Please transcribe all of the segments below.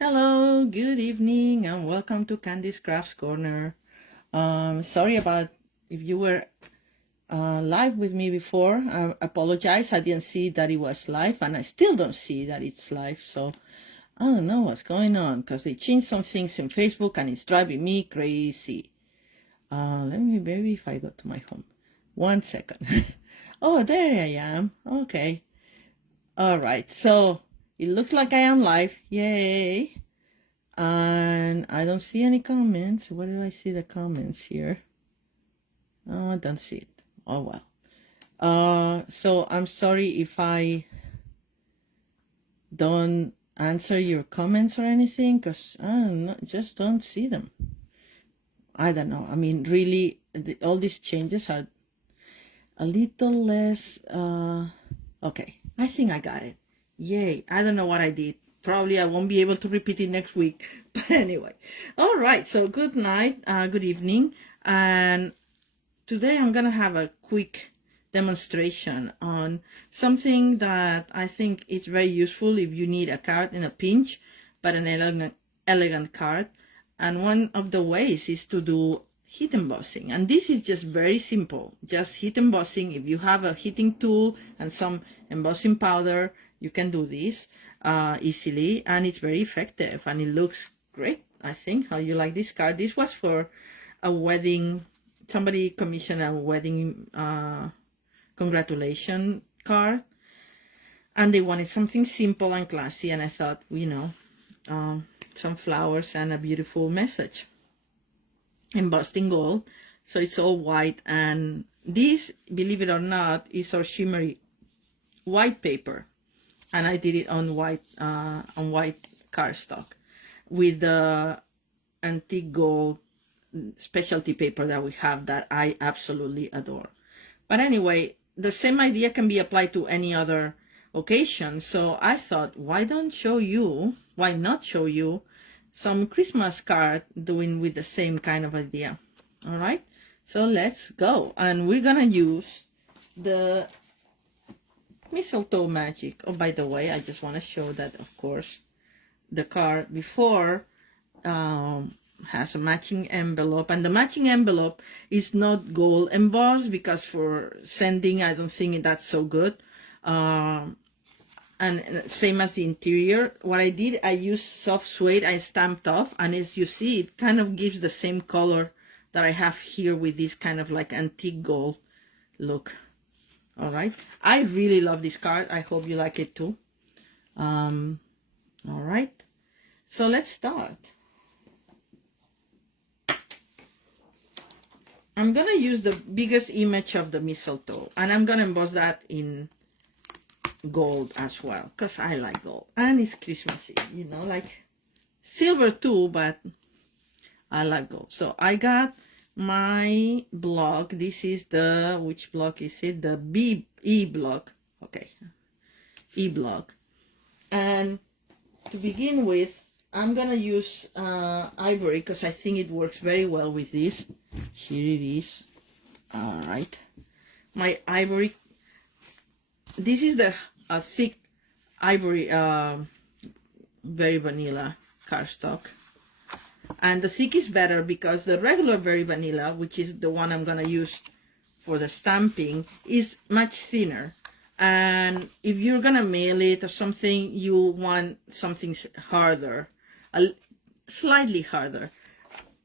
Hello, good evening, and welcome to Candy's Crafts Corner. Sorry about if you were live with me before. I apologize. I didn't see that it was live, and I still don't see that it's live. So I don't know what's going on because they changed some things in Facebook, and it's driving me crazy. Let me maybe if I go to my home. 1 second. Oh, there I am. Okay. All right. So it looks like I am live. Yay. And I don't see any comments. Where do I see the comments here? Oh, I don't see it. Oh, well. So I'm sorry if I don't answer your comments or anything, because I just don't see them. I don't know. I mean, really, all these changes are a little less... Okay, I think I got it. Yay. I don't know what I did. Probably I won't be able to repeat it next week. But anyway. All right. So good night. Good evening. And today I'm going to have a quick demonstration on something that I think is very useful if you need a card in a pinch, but an elegant card. And one of the ways is to do heat embossing. And this is just very simple. Just heat embossing. If you have a heating tool and some embossing powder, you can do this easily, and it's very effective, and it looks great. I think. How you like this card? This was for a wedding. Somebody commissioned a wedding congratulation card, and they wanted something simple and classy, and I thought, some flowers and a beautiful message. Embossed in gold, so it's all white, and this, believe it or not, is our shimmery white paper, and I did it on white cardstock with the antique gold specialty paper that we have that I absolutely adore. But anyway, the same idea can be applied to any other occasion. So I thought, why not show you some Christmas card doing with the same kind of idea. All right, so let's go. And we're gonna use the mistletoe magic. Oh, by the way, I just want to show that, of course, the card before has a matching envelope, and the matching envelope is not gold embossed because for sending, I don't think that's so good. And same as the interior. What I did, I used soft suede, I stamped off, and as you see, it kind of gives the same color that I have here with this kind of like antique gold look. All right, I really love this card. I hope you like it too. All right, so let's start. I'm gonna use the biggest image of the mistletoe, and I'm gonna emboss that in gold as well, because I like gold, and it's Christmassy, like silver too, but I like gold. So I got my block. This is the, which block is it? The E block. Okay, E block. And to begin with, I'm gonna use ivory because I think it works very well with this. Here it is. All right, my ivory. This is the thick ivory, very vanilla cardstock. And the thick is better because the regular very vanilla, which is the one I'm going to use for the stamping, is much thinner. And if you're going to mail it or something, you want something harder, slightly harder.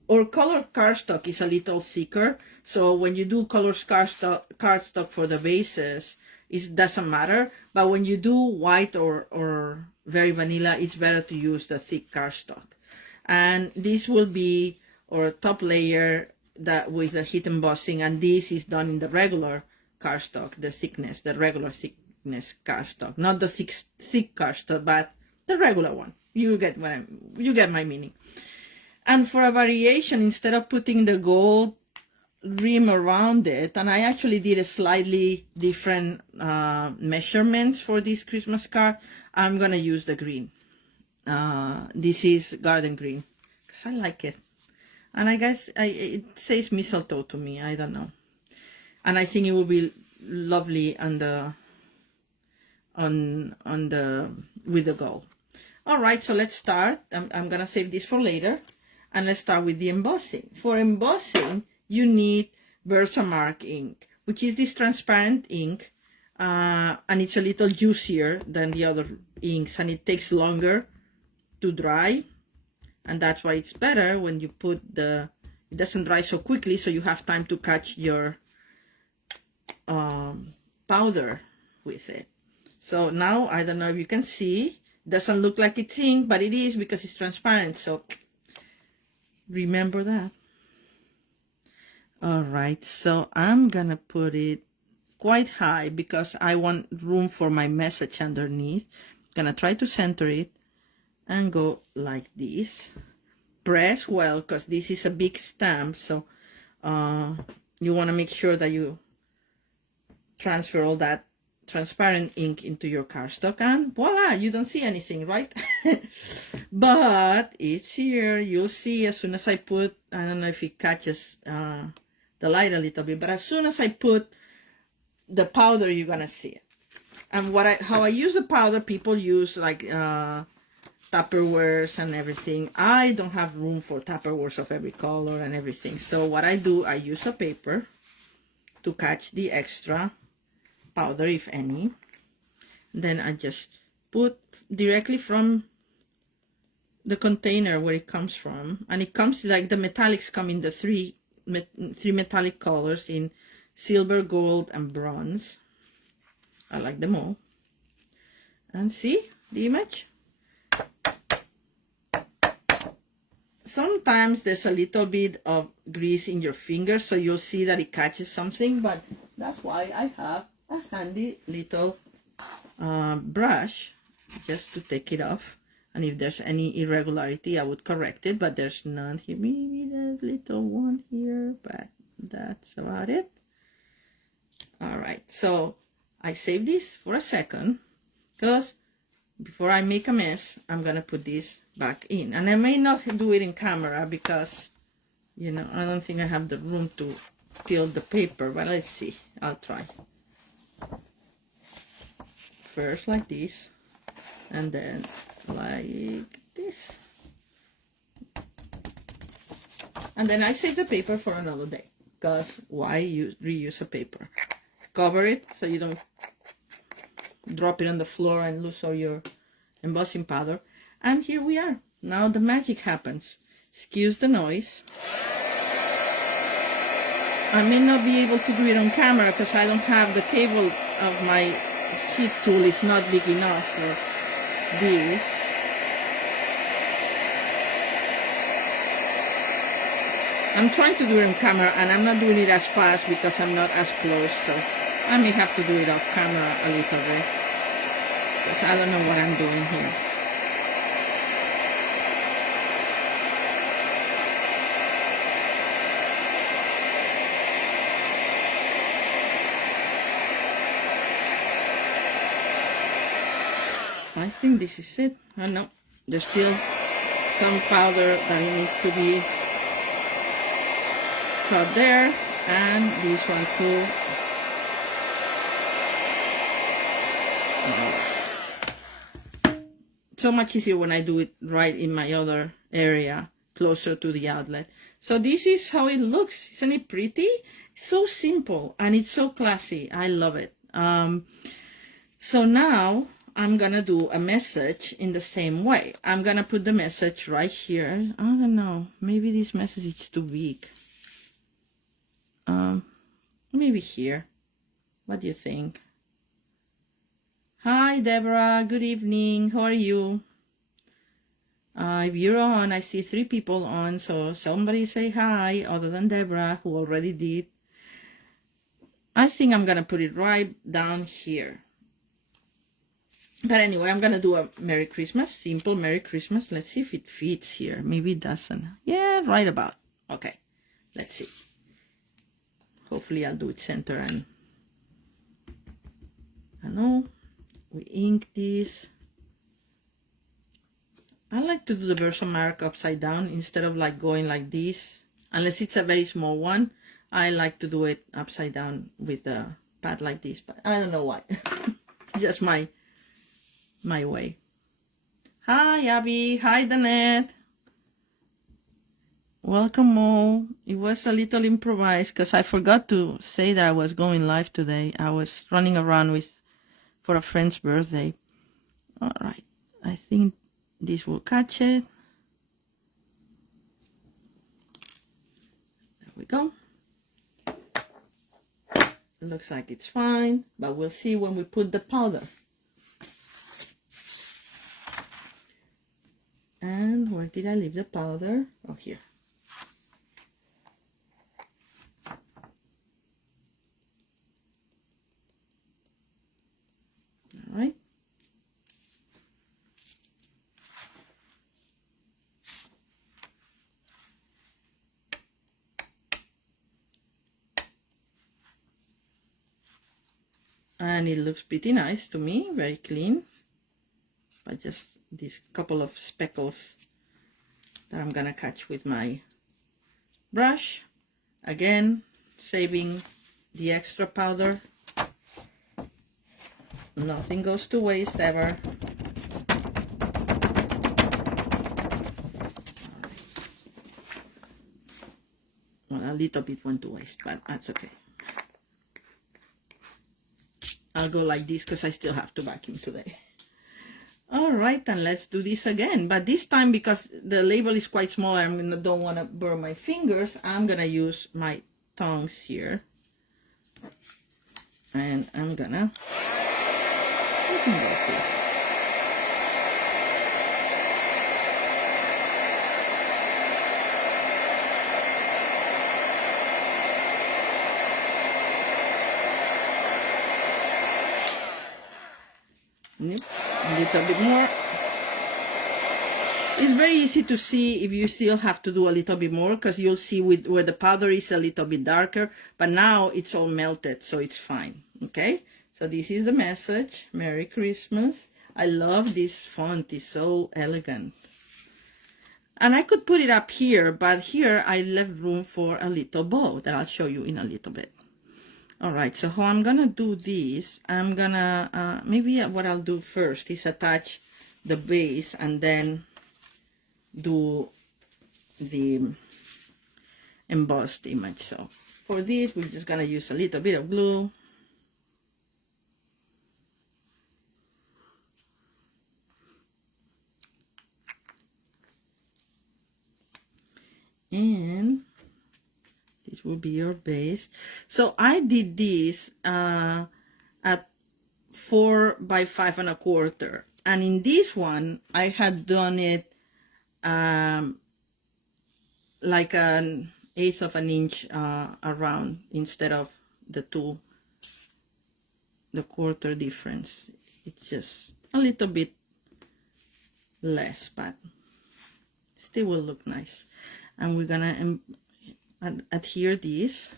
Or color cardstock is a little thicker. So when you do color cardstock for the bases, it doesn't matter. But when you do white or very vanilla, it's better to use the thick cardstock. And this will be our top layer that with the heat embossing, and this is done in the regular cardstock, the regular thickness cardstock, not the thick cardstock, but the regular one. You get my meaning. And for a variation, instead of putting the gold rim around it, and I actually did a slightly different measurements for this Christmas card, I'm gonna use the green. This is garden green because I like it, and I guess it says mistletoe to me. I don't know, and I think it will be lovely on the with the gold. All right, so let's start. I'm gonna save this for later, and let's start with the embossing. For embossing, you need Versamark ink, which is this transparent ink, and it's a little juicier than the other inks, and it takes longer to dry, and that's why it's better when you put it doesn't dry so quickly, so you have time to catch your powder with it. So now, I don't know if you can see, doesn't look like it's ink, but it is because it's transparent, so remember that. All right, so I'm gonna put it quite high because I want room for my message underneath. Gonna try to center it and go like this. Press well, because this is a big stamp, so you want to make sure that you transfer all that transparent ink into your cardstock, and voila, you don't see anything, right? But it's here. You'll see as soon as I put, I don't know if it catches the light a little bit, but as soon as I put the powder, you're gonna see it. And how I use the powder, people use like Tupperwares and everything. I don't have room for Tupperwares of every color and everything. So what I do, I use a paper to catch the extra powder, if any. Then I just put directly from the container where it comes from. And it comes like the metallics come in the three metallic colors in silver, gold, and bronze. I like them all. And see the image? Sometimes there's a little bit of grease in your finger, so you'll see that it catches something, but that's why I have a handy little brush just to take it off. And if there's any irregularity, I would correct it, but there's none here. Maybe there's a little one here, but that's about it. All right, so I save this for a second because before I make a mess, I'm gonna put this back in. And I may not do it in camera because, you know, I don't think I have the room to tilt the paper, but let's see. I'll try. First like this, and then like this. And then I save the paper for another day, because why reuse a paper? Cover it so you don't drop it on the floor and lose all your embossing powder. And here we are. Now the magic happens. Excuse the noise. I may not be able to do it on camera because I don't have the cable of my heat tool. It's not big enough for this. I'm trying to do it on camera, and I'm not doing it as fast because I'm not as close, so I may have to do it off camera a little bit because I don't know what I'm doing here. I think this is it. Oh no, there's still some powder that needs to be cut there, and this one too. So much easier when I do it right in my other area, closer to the outlet. So this is how it looks. Isn't it pretty? So simple, and it's so classy. I love it. So now I'm gonna do a message in the same way. I'm gonna put the message right here. I don't know, maybe this message is too big. Maybe here. What do you think? Hi Deborah, good evening, how are you? If you're on, I see 3 people on, so somebody say hi other than Deborah, who already did. I think I'm gonna put it right down here. But anyway, I'm gonna do a Merry Christmas, simple Merry Christmas. Let's see if it fits here. Maybe it doesn't. Yeah, right about. Okay, let's see. Hopefully I'll do it center, and I know we ink this. I like to do the Versamark upside down instead of like going like this. Unless it's a very small one, I like to do it upside down with a pad like this, but I don't know why. Just my way. Hi, Abby. Hi, Danette. Welcome all. It was a little improvised because I forgot to say that I was going live today. I was running around for a friend's birthday. All right. I think this will catch it. There we go. It looks like it's fine, but we'll see when we put the powder. And where did I leave the powder? Oh, here. All right. And it looks pretty nice to me, very clean. But just these couple of speckles that I'm gonna catch with my brush. Again, saving the extra powder. Nothing goes to waste ever. Well, a little bit went to waste, but that's okay. I'll go like this because I still have to vacuum today. All right, and let's do this again. But this time, because the label is quite small, I don't want to burn my fingers. I'm gonna use my tongs here, and I'm gonna. Yep, a little bit more. It's very easy to see if you still have to do a little bit more, because you'll see where the powder is a little bit darker, but now it's all melted, so it's fine. Okay, so this is the message. Merry Christmas. I love this font, it's so elegant. And I could put it up here, but here I left room for a little bow that I'll show you in a little bit. All right, so how I'm gonna do this, I'm gonna, maybe what I'll do first is attach the base and then do the embossed image. So for this, we're just gonna use a little bit of glue. And this will be your base. So I did this at 4 by 5 1/4, and in this one I had done it like an 1/8 of an inch around instead of the 1/4 difference. It's just a little bit less, but still will look nice. And we're gonna adhere this.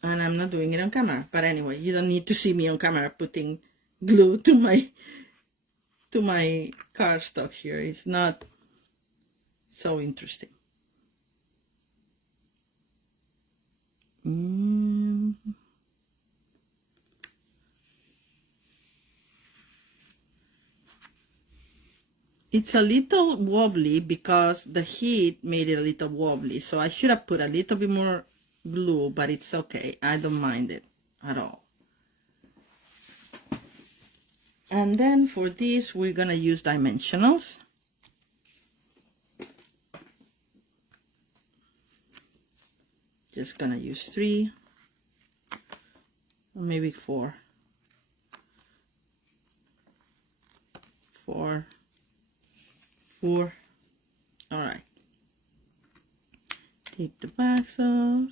And I'm not doing it on camera, but anyway, you don't need to see me on camera putting glue to my cardstock here. It's not so interesting. It's a little wobbly because the heat made it a little wobbly, so I should have put a little bit more glue, but it's okay. I don't mind it at all. And then for this, we're gonna use dimensionals. Just gonna use 3 or maybe 4. 4. All right. Take the backs off.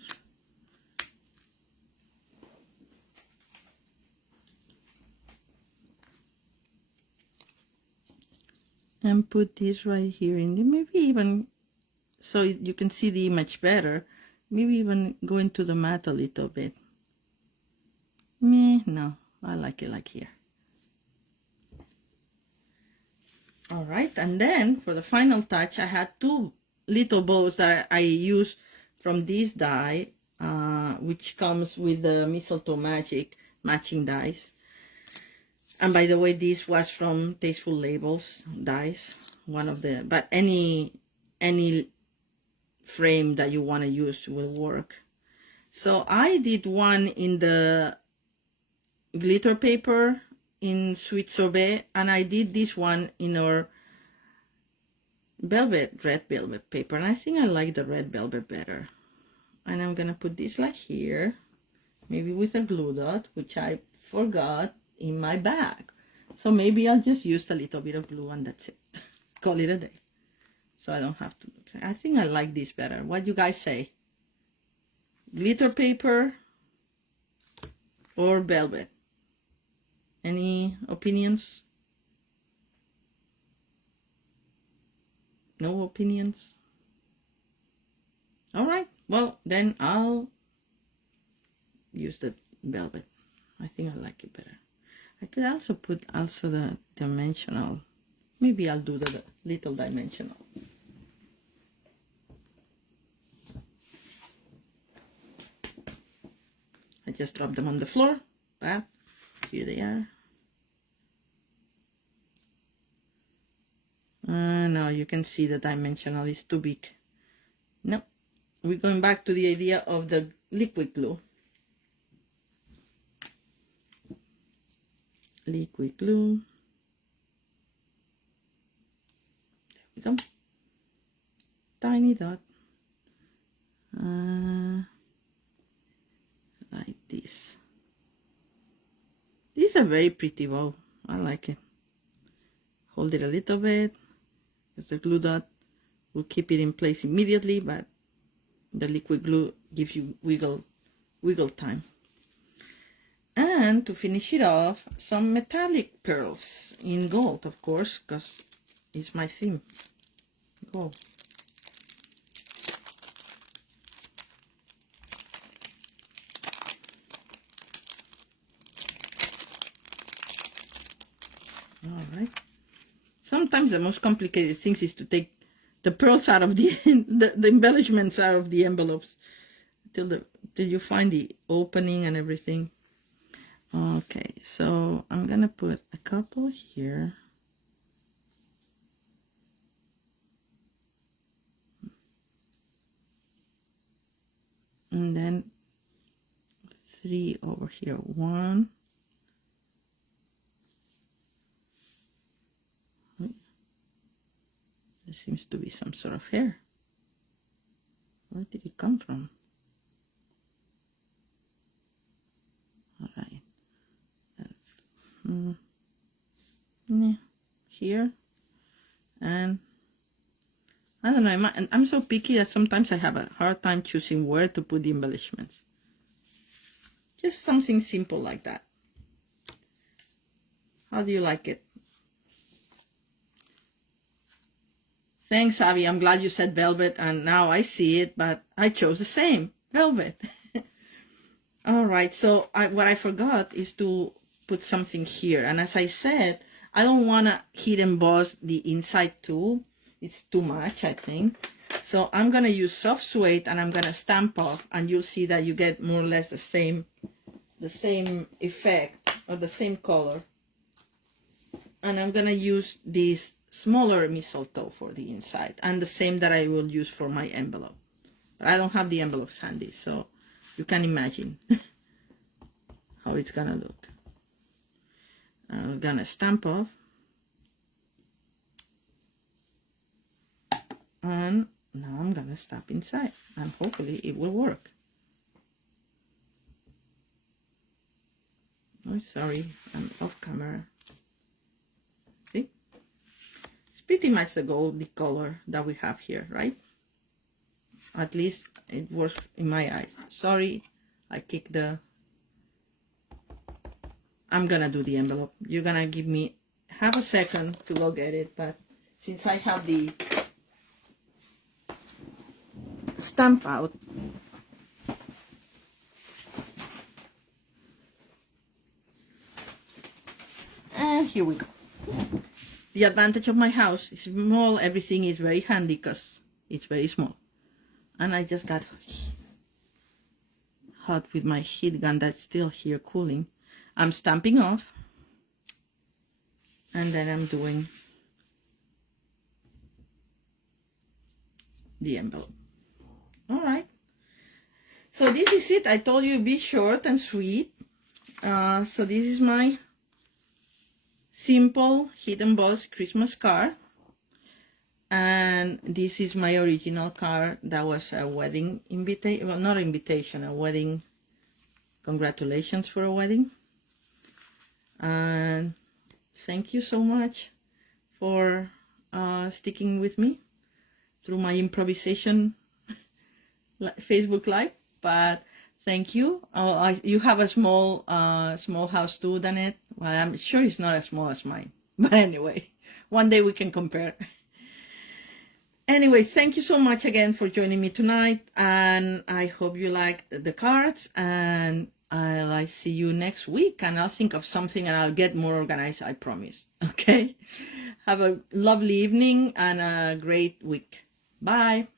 And put this right here in the, maybe even so you can see the image better. Maybe even go into the mat a little bit. No, I like it like here. All right, and then for the final touch, I had 2 little bows that I use from this die, which comes with the Mistletoe Magic. matching dies. And by the way, this was from Tasteful Labels dies, one of the, but any frame that you want to use will work. So I did one in the glitter paper in Sweet Sorbet, and I did this one in our red velvet paper, and I think I like the red velvet better. And I'm gonna put this like here, maybe with a glue dot, which I forgot in my bag. So maybe I'll just use a little bit of glue and that's it. Call it a day. So I don't have to. I think I like this better. What do you guys say? Glitter paper or velvet? Any opinions? No opinions? All right. Well, then I'll use the velvet. I think I like it better. I could also put the dimensional. Maybe I'll do the little dimensional. I just dropped them on the floor. But here they are. Now you can see the dimensional is too big. No, we're going back to the idea of the liquid glue. Liquid glue. There we go. Tiny dot. Like this. This is a very pretty bow. I like it. Hold it a little bit, because the glue dot will keep it in place immediately, but the liquid glue gives you wiggle time. And to finish it off, some metallic pearls in gold, of course, because it's my theme. Gold. All right. Sometimes the most complicated things is to take the pearls out of the embellishments out of the envelopes till you find the opening and everything. Okay, so I'm gonna put a couple here. And then 3 over here. 1. There seems to be some sort of hair. Where did it come from? All right. Here. And I don't know, I'm so picky that sometimes I have a hard time choosing where to put the embellishments. Just something simple like that. How do you like it? Thanks, Avi. I'm glad you said velvet, and now I see it, but I chose the same, velvet. All right, so what I forgot is to put something here. And as I said, I don't want to heat emboss the inside too. It's too much, I think. So I'm going to use soft suede, and I'm going to stamp off, and you'll see that you get more or less the same effect, or the same color. And I'm going to use this smaller mistletoe for the inside, and the same that I will use for my envelope. But I don't have the envelopes handy, so you can imagine how it's gonna look. I'm gonna stamp off, and now I'm gonna stamp inside, and hopefully it will work. Oh, sorry, I'm off camera. See? It's pretty much the goldy color that we have here, right? At least it works in my eyes. Sorry, I kicked the... I'm gonna do the envelope. You're gonna give me half a second to go get it, but since I have the stamp out, and here we go. The advantage of my house is small. Everything is very handy because it's very small. And I just got hot with my heat gun that's still here cooling. I'm stamping off, and then I'm doing the envelope. All right. So this is it. I told you be short and sweet. So this is my simple heat embossed Christmas card. And this is my original card. That was a wedding invitation. Well, not invitation, a wedding. Congratulations for a wedding. And thank you so much for sticking with me through my improvisation Facebook Live. But thank you. You have a small house too, Danette. Well, I'm sure it's not as small as mine. But anyway, one day we can compare. Anyway, thank you so much again for joining me tonight, and I hope you liked the cards, and I'll see you next week, and I'll think of something and I'll get more organized, I promise. Okay? Have a lovely evening and a great week. Bye.